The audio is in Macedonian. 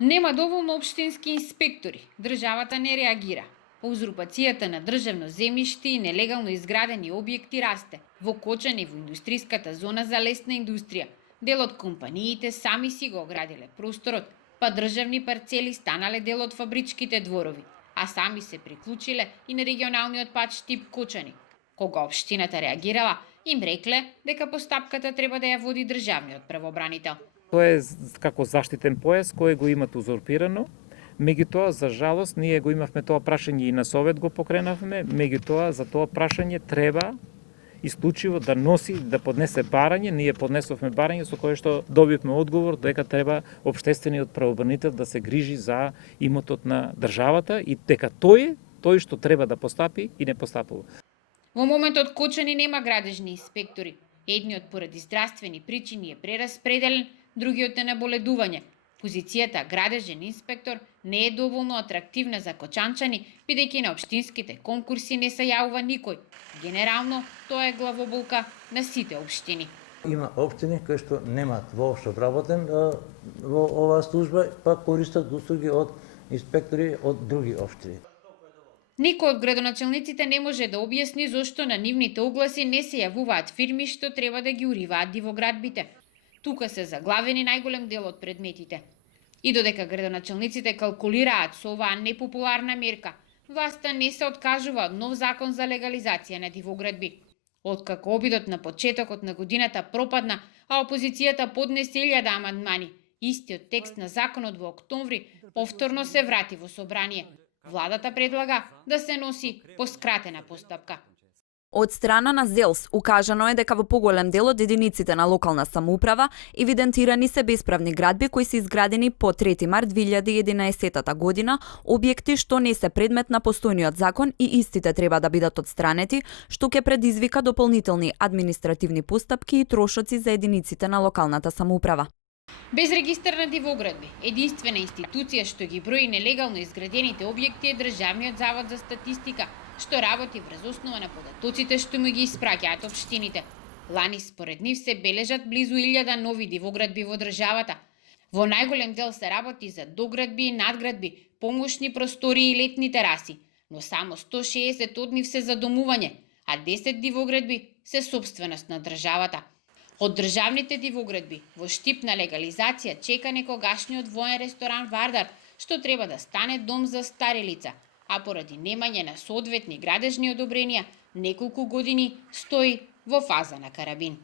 Нема доволно општински инспектори. Државата не реагира. Узурпацијата на државно земјиште и нелегално изградени објекти расте. Во Кочани, во индустријската зона за лесна индустрија, дел од компаниите сами си го оградиле просторот, па државни парцели станале дел од фабричките дворови, а сами се приклучиле и на регионалниот пат Штип Кочани. Кога општината реагирала, им рекле дека постапката треба да ја води државниот правобранител. Тоа е како заштитен појас кој го имат узурпирано. Меѓутоа, за жалост, ние го имавме тоа прашање и на Совет го покренавме, меѓутоа за тоа прашање треба исклучиво да носи, да поднесе барање. Ние поднесовме барање со кое што добивме одговор дека треба општествениот правобранител да се грижи за имотот на државата и дека тој што треба да постапи и не постапува. Во моментот Кочани нема градежни инспектори. Едниот поради здравствени причини е прераспределен, другиот е на боледување. Позицијата градежен инспектор не е доволно атрактивна за кочанчани, бидејќи на општинските конкурси не се јавува никој. Генерално, тоа е главоболка на сите општини. Има општини кои што немаат воопшто вработен во оваа служба, па користат услуги од инспектори од други општини. Никој од градоначалниците не може да објасни зошто на нивните огласи не се јавуваат фирми што треба да ги уриваат дивоградбите. Тука се заглавени најголем дел од предметите. И додека градоначалниците калкулираат со оваа непопуларна мерка, власта не се откажува од нов закон за легализација на дивоградби. Откако обидот на почетокот на годината пропадна, а опозицијата поднесе 1000 амандмани, истиот текст на законот во октомври повторно се врати во собрание. Владата предлага да се носи по скратена постапка. Од страна на ЗЕЛС укажано е дека во поголем дел од единиците на локална самоуправа евидентирани се бесправни градби кои се изградени по 3 март 2011 година, објекти што не се предмет на постојниот закон и истите треба да бидат отстранети, што ќе предизвика дополнителни административни постапки и трошоци за единиците на локалната самоуправа. Без регистар на дивоградби, единствена институција што ги брои нелегално изградените објекти е Државниот завод за статистика, што работи врз основа на податоците што му ги испраќаат општините. Лани според нив се бележат близу 1000 нови дивоградби во државата. Во најголем дел се работи за доградби и надградби, помошни простории и летни тераси, но само 160 од нив се за домување, а 10 дивоградби се собственост на државата. Од државните дивоградби во Штип на легализација чека некогашниот воен ресторан Вардар, што треба да стане дом за стари лица, а поради немање на соодветни градежни одобренија, неколку години стои во фаза на карабин.